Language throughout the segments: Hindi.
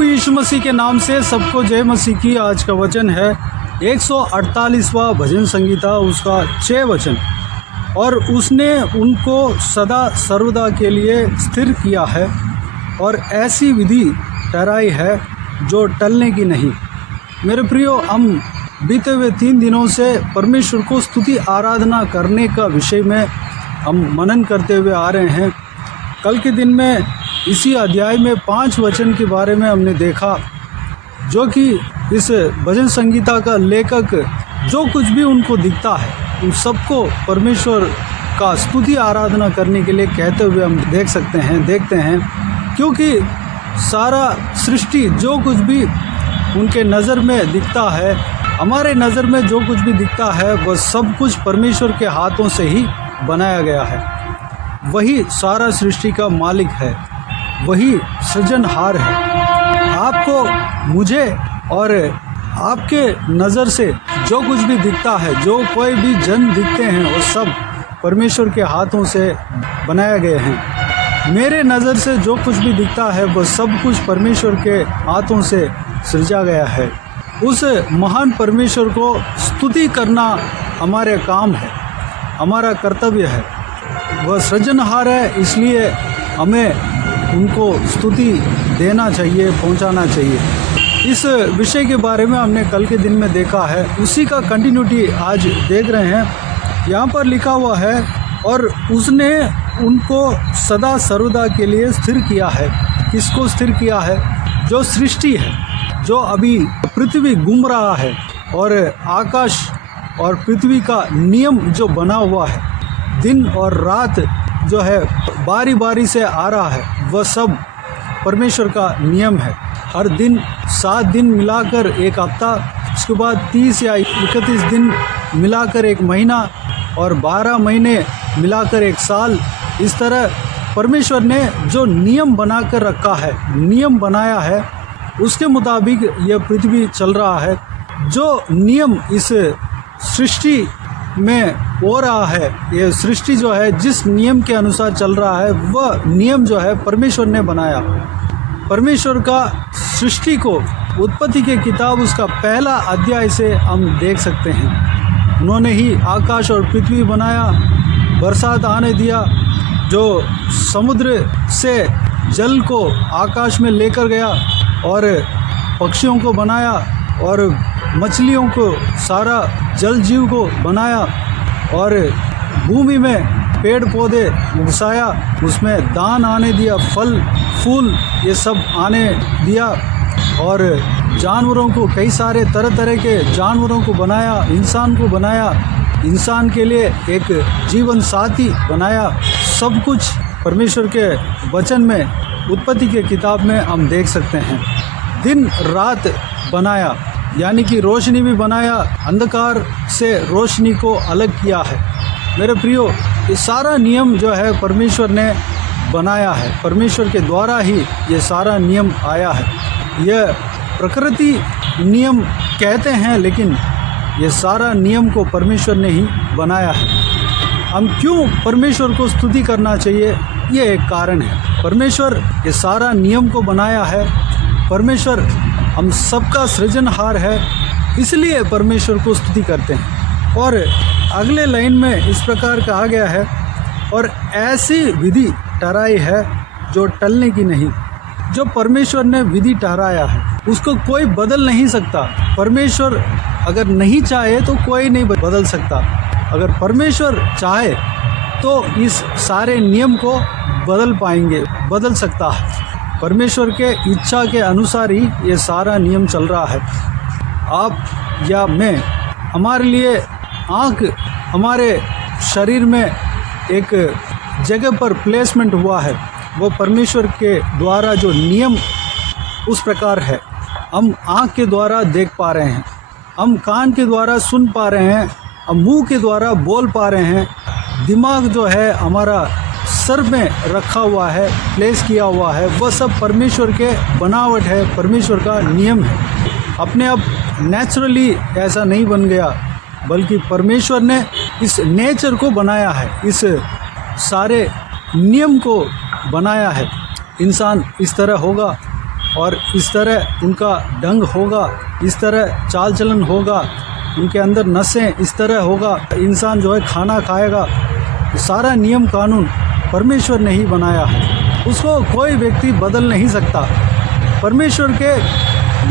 प्रभु यीशु मसीह के नाम से सबको जय मसीह की। आज का वचन है 148वां भजन संगीता, उसका 6 वचन। और उसने उनको सदा सर्वदा के लिए स्थिर किया है और ऐसी विधि ठहराई है जो टलने की नहीं। मेरे प्रियो, हम बीते हुए 3 दिनों से परमेश्वर को स्तुति आराधना करने का विषय में हम मनन करते हुए आ रहे हैं। कल के दिन में इसी अध्याय में 5 वचन के बारे में हमने देखा, जो कि इस भजन संगीता का लेखक जो कुछ भी उनको दिखता है उन सबको परमेश्वर का स्तुति आराधना करने के लिए कहते हुए हम देखते हैं, क्योंकि सारा सृष्टि जो कुछ भी उनके नज़र में दिखता है, हमारे नज़र में जो कुछ भी दिखता है, वह सब कुछ परमेश्वर के हाथों से ही बनाया गया है। वही सारा सृष्टि का मालिक है, वही सृजनहार है। आपको, मुझे और आपके नज़र से जो कुछ भी दिखता है, जो कोई भी जन दिखते हैं, वो सब परमेश्वर के हाथों से बनाए गए हैं। मेरे नज़र से जो कुछ भी दिखता है वह सब कुछ परमेश्वर के हाथों से सृजा गया है। उस महान परमेश्वर को स्तुति करना हमारे काम है, हमारा कर्तव्य है। वह सृजनहार है, इसलिए हमें उनको स्तुति देना चाहिए, पहुंचाना चाहिए। इस विषय के बारे में हमने कल के दिन में देखा है, उसी का कंटिन्यूटी आज देख रहे हैं। यहाँ पर लिखा हुआ है, और उसने उनको सदा सर्वदा के लिए स्थिर किया है। किसको स्थिर किया है? जो सृष्टि है, जो अभी पृथ्वी घूम रहा है, और आकाश और पृथ्वी का नियम जो बना हुआ है, दिन और रात जो है बारी बारी से आ रहा है, वह सब परमेश्वर का नियम है। हर दिन 7 दिन मिलाकर एक हफ्ता, उसके बाद 30 या 31 दिन मिलाकर एक महीना, और 12 महीने मिलाकर एक साल। इस तरह परमेश्वर ने जो नियम बना कर रखा है, नियम बनाया है, उसके मुताबिक यह पृथ्वी चल रहा है। जो नियम इस सृष्टि में हो रहा है, ये सृष्टि जो है जिस नियम के अनुसार चल रहा है, वह नियम जो है परमेश्वर ने बनाया। परमेश्वर का सृष्टि को उत्पत्ति के किताब उसका पहला अध्याय से हम देख सकते हैं। उन्होंने ही आकाश और पृथ्वी बनाया, बरसात आने दिया, जो समुद्र से जल को आकाश में लेकर गया, और पक्षियों को बनाया, और मछलियों को, सारा जल जीव को बनाया, और भूमि में पेड़ पौधे उगसाया, उसमें दान आने दिया, फल फूल ये सब आने दिया, और जानवरों को, कई सारे तरह तरह के जानवरों को बनाया, इंसान को बनाया, इंसान के लिए एक जीवन साथी बनाया। सब कुछ परमेश्वर के वचन में, उत्पत्ति के किताब में हम देख सकते हैं। दिन रात बनाया, यानी कि रोशनी भी बनाया, अंधकार से रोशनी को अलग किया है। मेरे प्रियो, ये सारा नियम जो है परमेश्वर ने बनाया है, परमेश्वर के द्वारा ही ये सारा नियम आया है। यह प्रकृति नियम कहते हैं, लेकिन ये सारा नियम को परमेश्वर ने ही बनाया है। हम क्यों परमेश्वर को स्तुति करना चाहिए? ये एक कारण है। परमेश्वर ये सारा नियम को बनाया है, परमेश्वर हम सबका सृजनहार है, इसलिए परमेश्वर को स्तुति करते हैं। और अगले लाइन में इस प्रकार कहा गया है, और ऐसी विधि ठहराई है जो टलने की नहीं। जो परमेश्वर ने विधि ठहराया है उसको कोई बदल नहीं सकता। परमेश्वर अगर नहीं चाहे तो कोई नहीं बदल सकता। अगर परमेश्वर चाहे तो इस सारे नियम को बदल सकता है। परमेश्वर के इच्छा के अनुसार ही ये सारा नियम चल रहा है। आप या मैं, हमारे लिए आँख हमारे शरीर में एक जगह पर प्लेसमेंट हुआ है, वो परमेश्वर के द्वारा जो नियम उस प्रकार है। हम आँख के द्वारा देख पा रहे हैं, हम कान के द्वारा सुन पा रहे हैं, हम मुंह के द्वारा बोल पा रहे हैं, दिमाग जो है हमारा सर में रखा हुआ है, प्लेस किया हुआ है, वह सब परमेश्वर के बनावट है, परमेश्वर का नियम है। अपने आप नेचुरली ऐसा नहीं बन गया, बल्कि परमेश्वर ने इस नेचर को बनाया है, इस सारे नियम को बनाया है। इंसान इस तरह होगा, और इस तरह उनका ढंग होगा, इस तरह चाल चलन होगा, उनके अंदर नसें इस तरह होगा, इंसान जो है खाना खाएगा। सारा नियम कानून परमेश्वर ने ही बनाया है, उसको कोई व्यक्ति बदल नहीं सकता। परमेश्वर के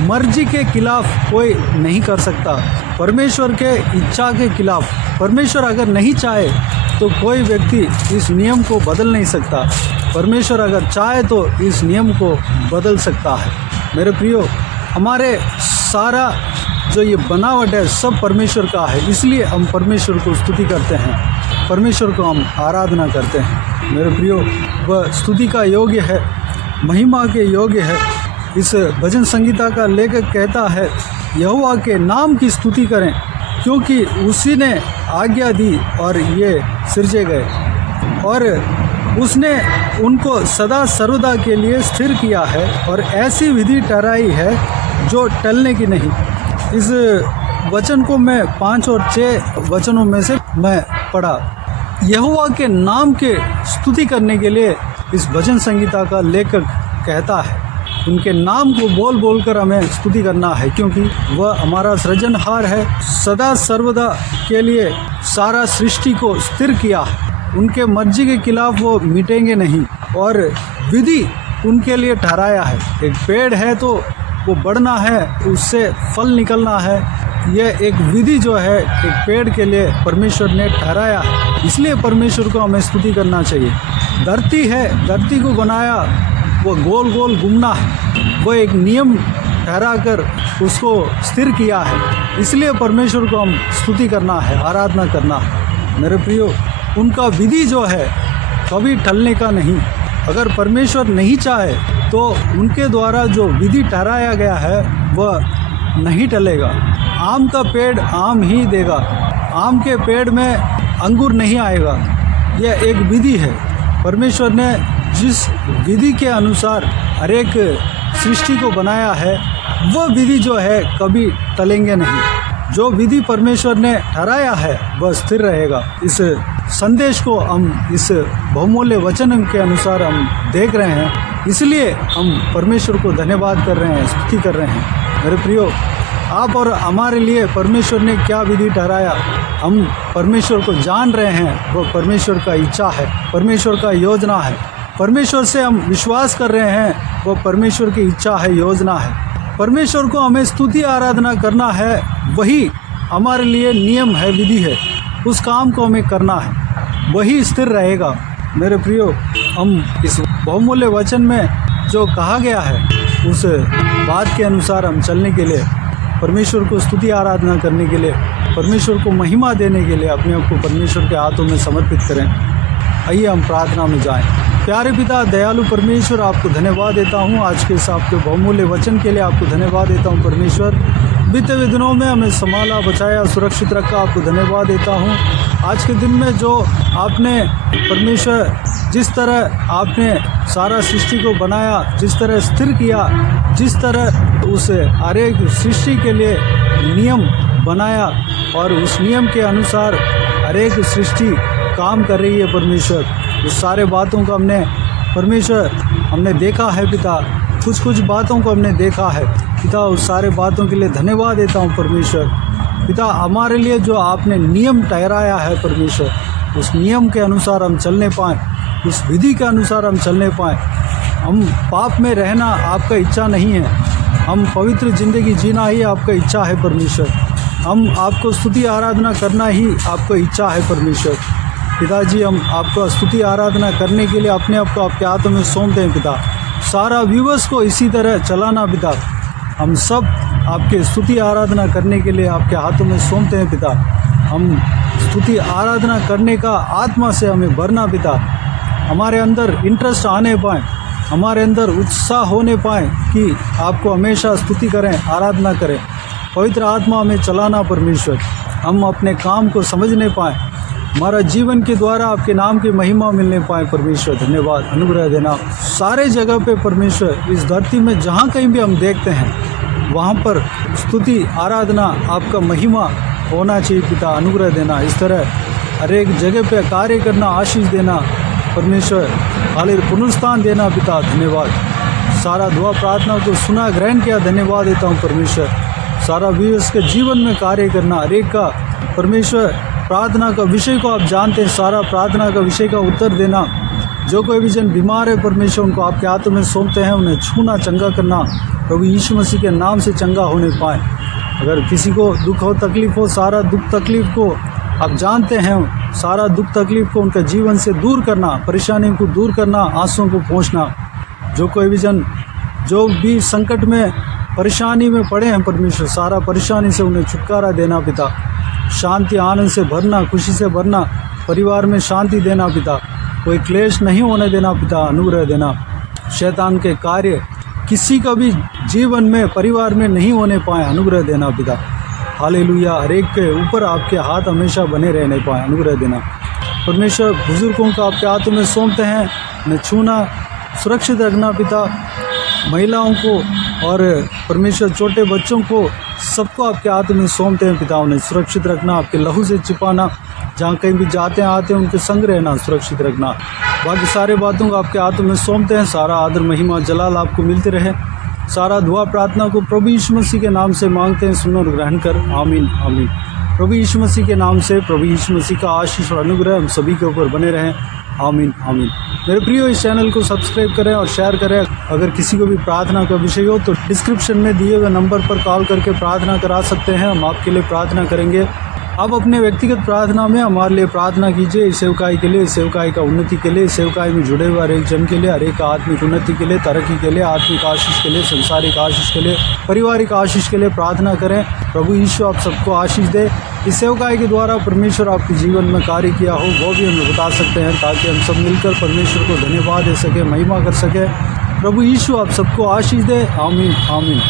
मर्जी के खिलाफ कोई नहीं कर सकता, परमेश्वर के इच्छा के खिलाफ। परमेश्वर अगर नहीं चाहे तो कोई व्यक्ति इस नियम को बदल नहीं सकता। परमेश्वर अगर चाहे तो इस नियम को बदल सकता है। मेरे प्रियो, हमारे सारा जो ये बनावट है सब परमेश्वर का है, इसलिए हम परमेश्वर को स्तुति करते हैं, परमेश्वर को हम आराधना करते हैं। मेरे प्रियो, वह स्तुति का योग्य है, महिमा के योग्य है। इस भजन संगीता का लेखक कहता है, यहोवा के नाम की स्तुति करें, क्योंकि उसी ने आज्ञा दी और ये सिरजे गए, और उसने उनको सदा सर्वदा के लिए स्थिर किया है, और ऐसी विधि ठहराई है जो टलने की नहीं। इस वचन को मैं 5 और 6 वचनों में से मैं पढ़ा। यहोवा के नाम के स्तुति करने के लिए इस भजन संगीता का लेखक कहता है, उनके नाम को बोल बोल कर हमें स्तुति करना है, क्योंकि वह हमारा सृजनहार है। सदा सर्वदा के लिए सारा सृष्टि को स्थिर किया है, उनके मर्जी के खिलाफ वो मिटेंगे नहीं, और विधि उनके लिए ठहराया है। एक पेड़ है तो वो बढ़ना है, उससे फल निकलना है। यह एक विधि जो है एक पेड़ के लिए परमेश्वर ने ठहराया है, इसलिए परमेश्वर को हमें स्तुति करना चाहिए। धरती है, धरती को बनाया, वो गोल गोल घूमना है, वो एक नियम ठहरा कर उसको स्थिर किया है, इसलिए परमेश्वर को हम स्तुति करना है, आराधना करना है। मेरे प्रियो, उनका विधि जो है कभी टलने का नहीं। अगर परमेश्वर नहीं चाहे तो उनके द्वारा जो विधि ठहराया गया है वह नहीं टलेगा। आम का पेड़ आम ही देगा, आम के पेड़ में अंगूर नहीं आएगा। यह एक विधि है। परमेश्वर ने जिस विधि के अनुसार हर एक सृष्टि को बनाया है, वह विधि जो है कभी टलेंगे नहीं। जो विधि परमेश्वर ने ठहराया है वह स्थिर रहेगा। इस संदेश को हम इस बहुमूल्य वचन के अनुसार हम देख रहे हैं, इसलिए हम परमेश्वर को धन्यवाद कर रहे हैं, स्तुति कर रहे हैं। मेरे प्रियो, आप और हमारे लिए परमेश्वर ने क्या विधि ठहराया, हम परमेश्वर को जान रहे हैं। वो परमेश्वर का इच्छा है, परमेश्वर का योजना है। परमेश्वर से हम विश्वास कर रहे हैं, वो परमेश्वर की इच्छा है, योजना है। परमेश्वर को हमें स्तुति आराधना करना है, वही हमारे लिए नियम है, विधि है। उस काम को हमें करना है, वही स्थिर रहेगा। मेरे प्रियो, हम इस बहुमूल्य वचन में जो कहा गया है उस बात के अनुसार हम चलने के लिए, परमेश्वर को स्तुति आराधना करने के लिए, परमेश्वर को महिमा देने के लिए अपने आप को परमेश्वर के हाथों में समर्पित करें। आइए हम प्रार्थना में जाएं। प्यारे पिता, दयालु परमेश्वर, आपको धन्यवाद देता हूँ आज के इस आपके बहुमूल्य वचन के लिए। आपको धन्यवाद देता हूँ परमेश्वर, बीते हुए दिनों में हमें संभाला, बचाया, सुरक्षित रखा। आपको धन्यवाद देता हूँ आज के दिन में जो आपने परमेश्वर जिस तरह आपने सारा सृष्टि को बनाया, जिस तरह स्थिर किया, जिस तरह उस हर एक सृष्टि के लिए नियम बनाया और उस नियम के अनुसार हर एक सृष्टि काम कर रही है परमेश्वर, उस सारे बातों को हमने परमेश्वर हमने देखा है पिता। कुछ बातों को हमने देखा है पिता, उस सारे बातों के लिए धन्यवाद देता हूँ परमेश्वर। पिता, हमारे लिए जो आपने नियम ठहराया है परमेश्वर, उस नियम के अनुसार हम चलने पाएँ, उस विधि के अनुसार हम चलने पाएँ। हम पाप में रहना आपका इच्छा नहीं है, हम पवित्र ज़िंदगी जीना ही आपका इच्छा है परमेश्वर। हम आपको स्तुति आराधना करना ही आपका इच्छा है परमेश्वर। पिताजी, हम आपको स्तुति आराधना करने के लिए अपने आप को आपके हाथों में सौंपते हैं पिता। सारा व्यूवर्स को इसी तरह चलाना पिता, हम सब आपके स्तुति आराधना करने के लिए आपके हाथों में सौंपते हैं पिता। हम स्तुति आराधना करने का आत्मा से हमें भरना पिता, हमारे अंदर इंटरेस्ट आने पाएँ, हमारे अंदर उत्साह होने पाएँ कि आपको हमेशा स्तुति करें, आराधना करें। पवित्र आत्मा हमें चलाना परमेश्वर, हम अपने काम को समझने पाएँ, हमारा जीवन के द्वारा आपके नाम की महिमा मिलने पाए परमेश्वर। धन्यवाद, अनुग्रह देना सारे जगह पे परमेश्वर। इस धरती में जहाँ कहीं भी हम देखते हैं वहाँ पर स्तुति आराधना आपका महिमा होना चाहिए पिता, अनुग्रह देना। इस तरह हर एक जगह पे कार्य करना, आशीष देना परमेश्वर, हालेलुया, पुनरुत्थान देना पिता। धन्यवाद। सारा दुआ प्रार्थना को सुना, ग्रहण किया, धन्यवाद देता हूँ परमेश्वर। सारा व्यूअर्स के जीवन में कार्य करना, हर एक का परमेश्वर प्रार्थना का विषय को आप जानते हैं, सारा प्रार्थना का विषय का उत्तर देना। जो कोई भी जन बीमार है परमेश्वर, उनको आपके हाथों में सौंपते हैं, उन्हें छूना, चंगा करना, प्रभु यीशु मसीह के नाम से चंगा होने पाए। अगर किसी को दुख हो, तकलीफ हो, सारा दुख तकलीफ को आप जानते हैं, सारा दुख तकलीफ को उनके जीवन से दूर करना, परेशानी को दूर करना, आंसुओं को पहुँचना। जो कोई भी जन जो भी संकट में, परेशानी में पड़े हैं परमेश्वर, सारा परेशानी से उन्हें छुटकारा देना पिता। शांति, आनंद से भरना, खुशी से भरना, परिवार में शांति देना पिता। कोई क्लेश नहीं होने देना पिता, अनुग्रह देना। शैतान के कार्य किसी का भी जीवन में, परिवार में नहीं होने पाए, अनुग्रह देना पिता। हालेलुया। हर एक के ऊपर आपके हाथ हमेशा बने रहने पाए, अनुग्रह देना परमेश्वर। बुजुर्गों को आपके हाथों में सौंपते हैं, उन्हें छूना, सुरक्षित रखना पिता। महिलाओं को और परमेश्वर छोटे बच्चों को सबको आपके हाथ में सौंपते हैं पिता। उन्हें सुरक्षित रखना, आपके लहू से छिपाना, जहाँ कहीं भी जाते हैं आते हैं उनके संग रहना, सुरक्षित रखना। बाकी सारे बातों को आपके हाथों में सौंपते हैं। सारा आदर, महिमा, जलाल आपको मिलते रहे। सारा दुआ प्रार्थना को प्रभु यीशु मसीह के नाम से मांगते हैं, सुनो और ग्रहण कर। आमीन आमीन। प्रभु यीशु मसीह के नाम से प्रभु यीशु मसीह का आशीष और अनुग्रह हम सभी के ऊपर बने रहें। आमीन आमीन। मेरे प्रियो, इस चैनल को सब्सक्राइब करें और शेयर करें। अगर किसी को भी प्रार्थना का विषय हो तो डिस्क्रिप्शन में दिए हुए नंबर पर कॉल करके प्रार्थना करा सकते हैं। हम आपके लिए प्रार्थना करेंगे। आप अपने व्यक्तिगत प्रार्थना में हमारे लिए प्रार्थना कीजिए, इस सेवकाई के लिए, इस सेवकाई का उन्नति के लिए, इस सेवकाई में जुड़े हुए हर एक जन के लिए, हर एक आत्मिक उन्नति के लिए, तरक्की के लिए, आत्मिक आशीष के लिए, संसारिक आशीष के लिए, पारिवारिक आशीष के लिए प्रार्थना करें। प्रभु यीशु आप सबको आशीष दे। इस सेवकाई के द्वारा परमेश्वर आपके जीवन में कार्य किया हो वो भी हम बता सकते हैं, ताकि हम सब मिलकर परमेश्वर को धन्यवाद दे सके, महिमा कर सके। प्रभु यीशु आप सबको आशीष दे। आमीन आमीन।